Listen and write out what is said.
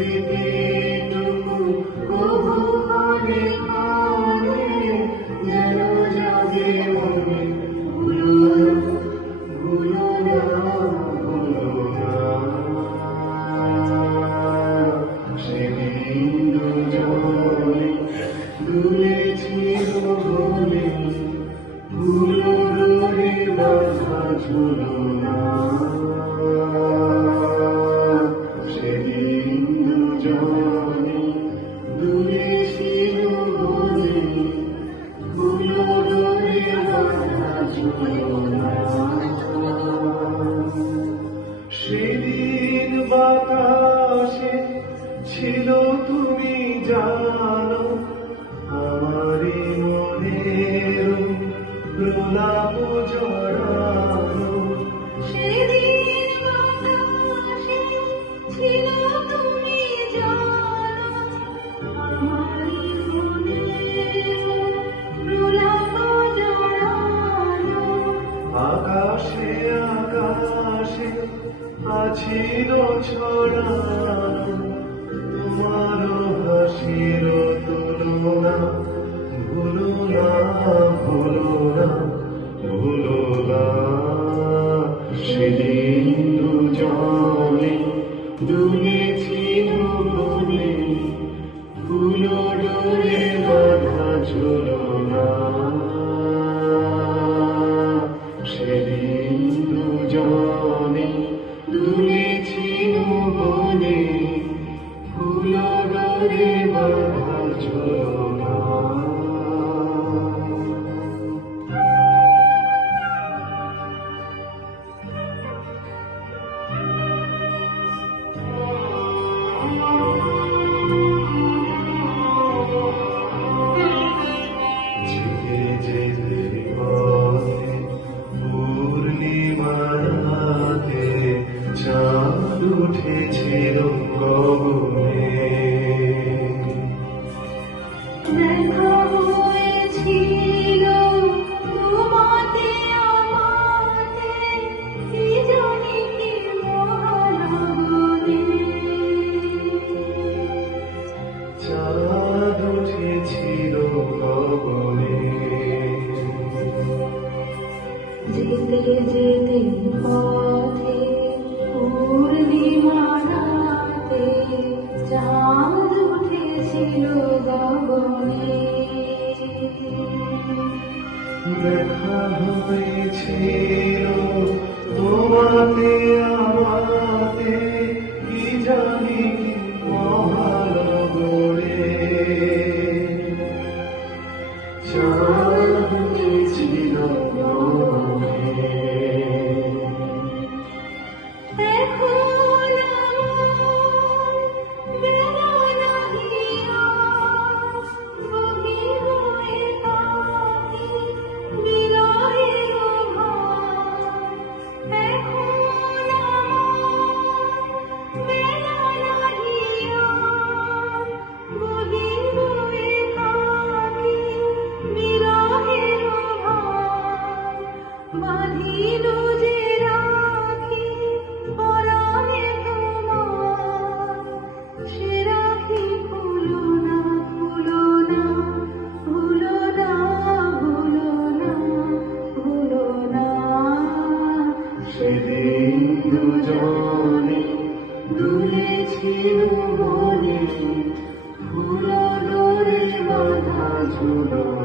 স্মৃতিটুকু কবু ক্ষণে ক্ষণে যেন জাগে মনে। ভুলো না, ভুলো না সেদিন দুজনে দুলেছিল বলে, ভুলো ডোরে বাঁধা ঝুলনা। সেদিন দুজনে দুলেছিল বলে, ভুলো ডোরে বাঁধা ঝুলনা। সেদিন বাতাসে ছিল তুমি জানো, আমারই মনের প্রলাপ জড়ানো। সেদিন বাতাসে ছিল তুমি জানো, আমারই মনের প্রলাপ জড়ানো। আকাশে আকাশে আছিল ছড়ানো তোমার হাসির তুলনা। ভুলো না, ভুলো না, ভুলো না সেদিন দুজনে দুলেছিল বলে, ভুলো ডোরে বাঁধা ঝুলনা। সেদিন দুজনে দুলেছিল বলে, ভুলো ডোরে বাঁধা ঝুলনা। যেতে যেতে পথে পূর্ণিমার রাতে চাঁদ উঠেছিল গগনে। দেখা হয়েছিল তোমাতে আমাতে, কি জানি কি মহানগরে। চাঁদ উঠেছিল গগনে। যেতে যেতে পথে পূর্ণিমা রাতে চাঁদ উঠেছিল গগনে। দেখা হয়েছিল তোমাতে আমাতে, কি জানি মহানগরে। চাঁদ উঠেছিল গগনে। এখন আমার বেলা নাহিয়া, বহির হয়ে থাকি বিরহের ভার। এখন আমার বেলা নাহিয়া, বহির হয়ে থাকি বিরহের ভার। বাঁধিল যে রাখি পরাণে তোমার, সে রাখি ভুলো না, ভুলো না, ভুলো না, ভুলো না, ভুলো না। সেদিন দুজনে দুলেছিল বলে, ভুলো ডোরে বাঁধা ঝুলনা।